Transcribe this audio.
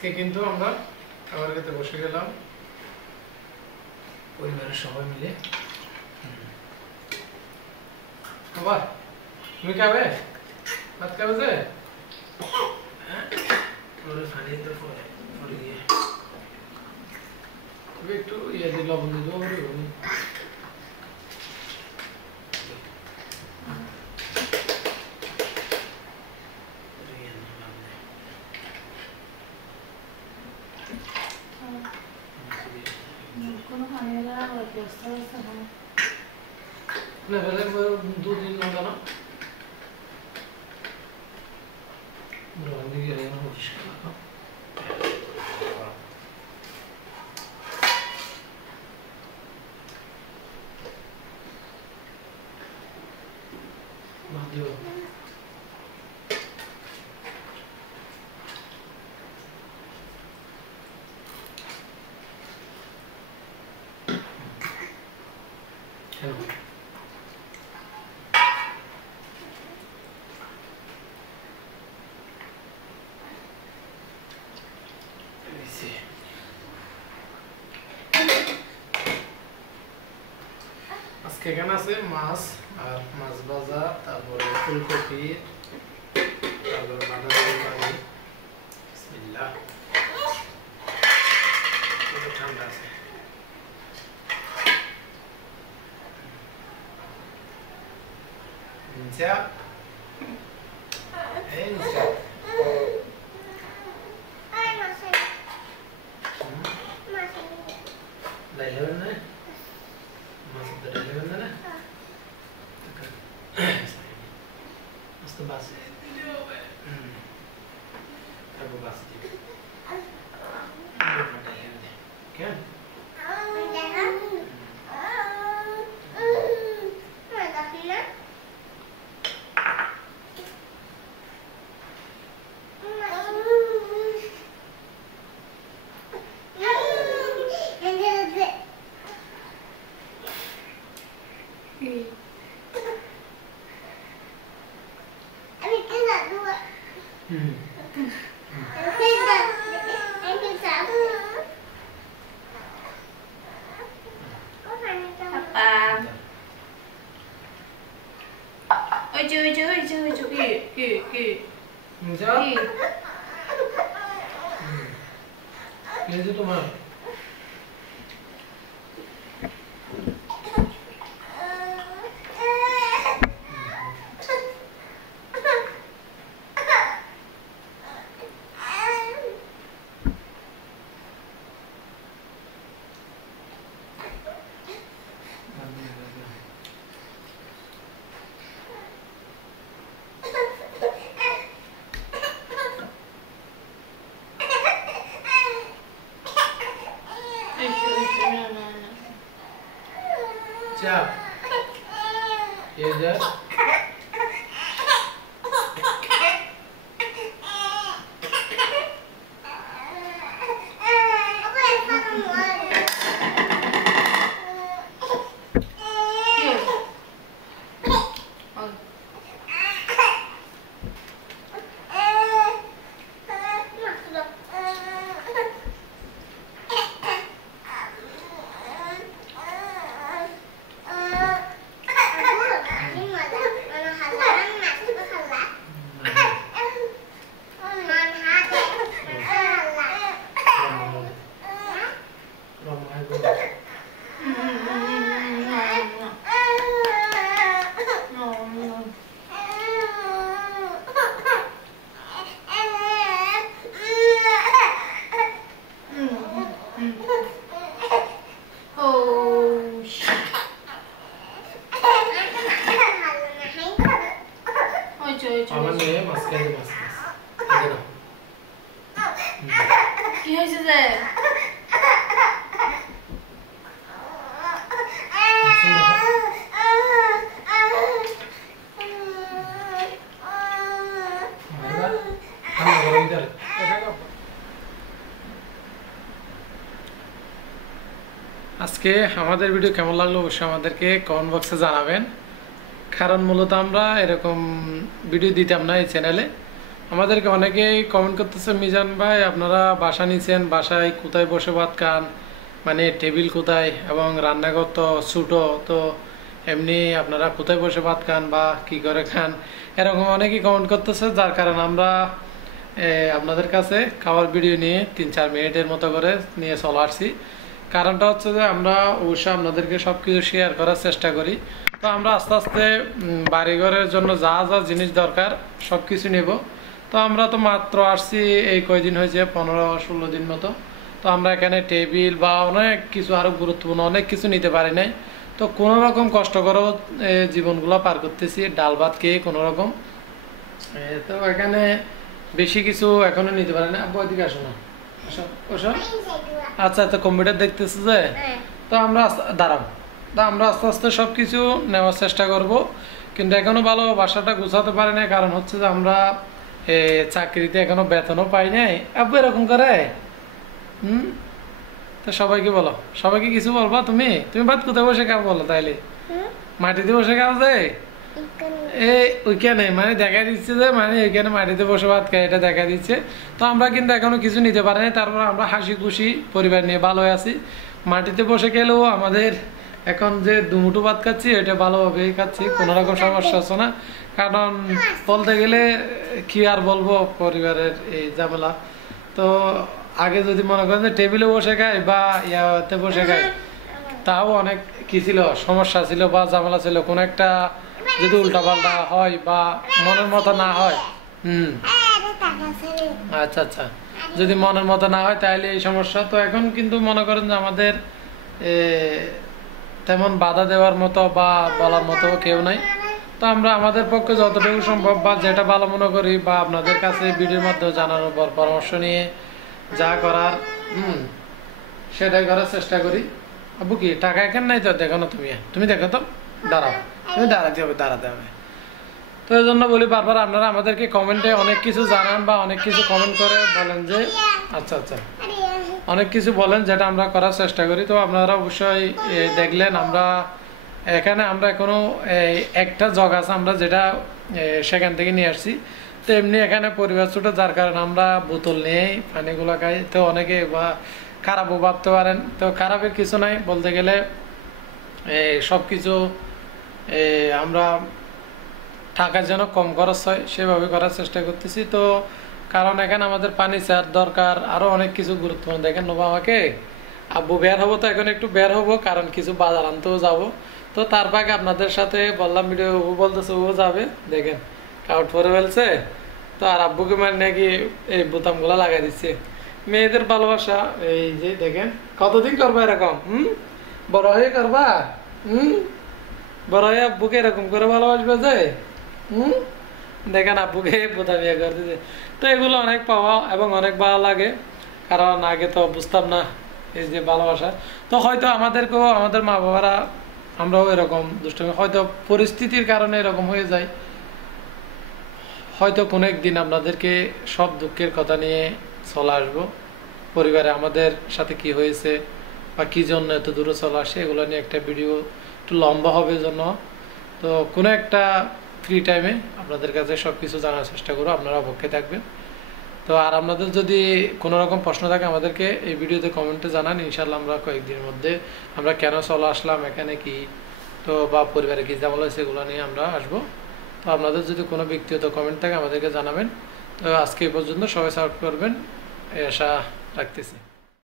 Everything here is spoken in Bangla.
আজকে কিন্তু আমরা খাবার খেতে বসে গেলাম পরিবারের সবাই মিলে। আবার তুমি খাবে? ভাত খাবে যে? একটু ইয়ে দিয়ে লবণ দিয়ে দেবো। না বেলা 2-3 ঘন্টা না দিকে আজকে এখানে আছে মাছ আর মাছ ভাজা, তারপরে ফুলকপি, তারপরে বাঁধাকপি ভাজি। বিসমিল্লাহ। ঠান্ডা আছে। নিচা এই নিচা লাইলেন না মাছ তো লাইলেন না আস্তে বাস দিলে হবে। তারপর বাস দিবে কেন তোমার চাপ ये जा কি হয়েছে যে আজকে আমাদের ভিডিও কেমন লাগলো অবশ্যই আমাদেরকে কমেন্ট বক্সে জানাবেন। কারণ মূলত আমরা এরকম ভিডিও দিতাম না এই চ্যানেলে, আমাদেরকে অনেকেই কমেন্ট করতেছে, মিজান ভাই আপনারা বাসা নিছেন, বাসায় কোথায় বসে ভাত খান, মানে টেবিল কোথায়, এবং রান্নাঘর তো ছোটো, তো এমনি আপনারা কোথায় বসে ভাত খান বা কি করে খান, এরকম অনেকেই কমেন্ট করতেছে। যার কারণে আমরা আপনাদের কাছে খাওয়ার ভিডিও নিয়ে 3-4 মিনিটের মতো করে নিয়ে চলে আসছি। কারণটা হচ্ছে যে আমরা অবশ্যই আপনাদেরকে সব কিছু শেয়ার করার চেষ্টা করি। তো আমরা আস্তে আস্তে বাড়িঘরের জন্য যা যা জিনিস দরকার সব কিছু নেব। তো আমরা তো মাত্র আসছি এই কয়দিন হয়েছে, 15-16 দিন মতো। তো আমরা এখানে টেবিল বা অনেক কিছু আরও গুরুত্বপূর্ণ অনেক কিছু নিতে পারি নাই। তো কোনো রকম কষ্ট করেও জীবনগুলো পার করতেছি, ডাল ভাত খেয়ে কোনো রকম। তো এখানে বেশি কিছু এখনো নিতে পারি না। আব্বু এদিকে আসো না, আসো। আচ্ছা আচ্ছা, কম্পিউটার দেখতেছে যে, তো আমরা দাঁড়াবো। তো আমরা আস্তে আস্তে সব কিছু নেওয়ার চেষ্টা করব, কিন্তু এখনো ভালো বাসাটা গুছাতে পারি না। কারণ হচ্ছে যে আমরা চাকরিতে এখনো বেতনও পাই নাই। আব্বু এরকম করে তো সবাইকে বলো, সবাইকে কিছু বলবা। তুমি ভাত কোথায় বসে খাও বলো তাইলে? মাটিতে বসে খাও যে ওইখানে, মানে দেখা দিচ্ছে যে মানে ওইখানে মাটিতে বসে ভাত খাই, এটা দেখা দিচ্ছে। তো আমরা কিন্তু এখনো কিছু নিতে পারি না, তারপর আমরা হাসি খুশি পরিবার নিয়ে ভালো আছি। মাটিতে বসে খেলেও আমাদের এখন যে দুমুঠো ভাত খাচ্ছি এটা ভালোভাবেই খাচ্ছি, কোনো রকম সমস্যা হচ্ছে না। কারণ বলতে গেলে কি আর বলবো, পরিবারের এই ঝামেলা। তো আগে যদি মনে করেন যে টেবিলে বসে খাই বা ইয়াতে বসে খাই, তাও অনেক কি ছিল, সমস্যা ছিল বা ঝামেলা ছিল। কোনো একটা যদি উল্টাপাল্টা হয় বা মনের মতো না হয়, আচ্ছা আচ্ছা, যদি মনের মতো না হয় তাহলে এই সমস্যা। তো এখন কিন্তু মনে করেন যে আমাদের তেমন বাধা দেওয়ার মতো বা বলার মতো কেউ নাই। তো আমরা আমাদের পক্ষে যতটুকু সম্ভব বা যেটা ভালো মনে করি বা আপনাদের কাছে ভিডিওর মাধ্যমে জানানোর পর পরামর্শ নিয়ে যা করার সেটাই করার চেষ্টা করি। আব্বু কি টাকা এখানে নাই তো? দেখো না, তুমি দেখো তো, দাঁড়াও, তুমি দাঁড়াতে হবে। তো এই জন্য বলি বারবার, আপনারা আমাদেরকে কমেন্টে অনেক কিছু জানান বা অনেক কিছু কমেন্ট করে বলেন যে আচ্ছা আচ্ছা, অনেক কিছু বলেন যেটা আমরা করার চেষ্টা করি। তো আপনারা অবশ্যই দেখলেন আমরা এখানে আমরা এখনো একটা জগ আছে আমরা যেটা সেখান থেকে নিয়ে আসছি। তো এমনি এখানে পরিবার ছোট, যার কারণে আমরা বোতল নিয়েই পানিগুলো খাই। তো অনেকে বা খারাপও ভাবতে পারেন, তো খারাপের কিছু নাই। বলতে গেলে সব কিছু আমরা টাকা যেন কম খরচ হয় সেভাবে করার চেষ্টা করতেছি। তো কারণ এখানে আমাদের পানি চার দরকার, আরও অনেক কিছু গুরুত্বপূর্ণ। দেখেন নোবা আমাকে, আব্বু বের হবো, তো এখন একটু বের হবো, কারণ কিছু বাজার আনতেও যাবো। তো তার পাকে আপনাদের সাথে বললাম ভিডিও, ও বলতেছে ও যাবে, দেখেন কাউট পরে ফেলছে। তো আর আব্বুকে মানে নাকি এই বোতামগুলো লাগাই দিচ্ছে। মেয়েদের ভালোবাসা এই যে দেখেন, কতদিন করবা এরকম? বড় হয়ে করবা? বড় হয়ে আব্বুকে এরকম করে ভালোবাসবে যে দেখেন আব্বুকে বোতাম ইয়ে করে দিতে। তো এগুলো অনেক পাওয়া এবং অনেক ভালো লাগে, কারণ আগে তো বুঝতাম না এই যে ভালোবাসা। তো হয়তো আমাদেরকেও আমাদের মা বাবারা, আমরাও এরকম দুষ্টমি, হয়তো পরিস্থিতির কারণে এরকম হয়ে যায়। হয়তো কোনো একদিন আপনাদেরকে সব দুঃখের কথা নিয়ে চলে আসবো, পরিবারে আমাদের সাথে কি হয়েছে বা কি জন্য এত দূরে চলে আসে, এগুলো নিয়ে একটা ভিডিও একটু লম্বা হবে জন্য। তো কোনো একটা ফ্রি টাইমে আপনাদের কাছে সব কিছু জানার চেষ্টা করবো, আপনারা অপেক্ষায় থাকবেন। তো আর আপনাদের যদি কোনো রকম প্রশ্ন থাকে আমাদেরকে এই ভিডিওতে কমেন্টে জানান। ইনশাল্লাহ আমরা কয়েকদিনের মধ্যে আমরা কেন চলে আসলাম, এখানে কি তো বা পরিবারে কি ঝামেলা হয়েছে, এগুলো নিয়ে আমরা আসবো। তো আপনাদের যদি কোনো ব্যক্তিগত কমেন্ট থাকে আমাদেরকে জানাবেন। তো আজকে এই পর্যন্ত, সবাই সাপোর্ট করবেন এই আশা রাখতেছি।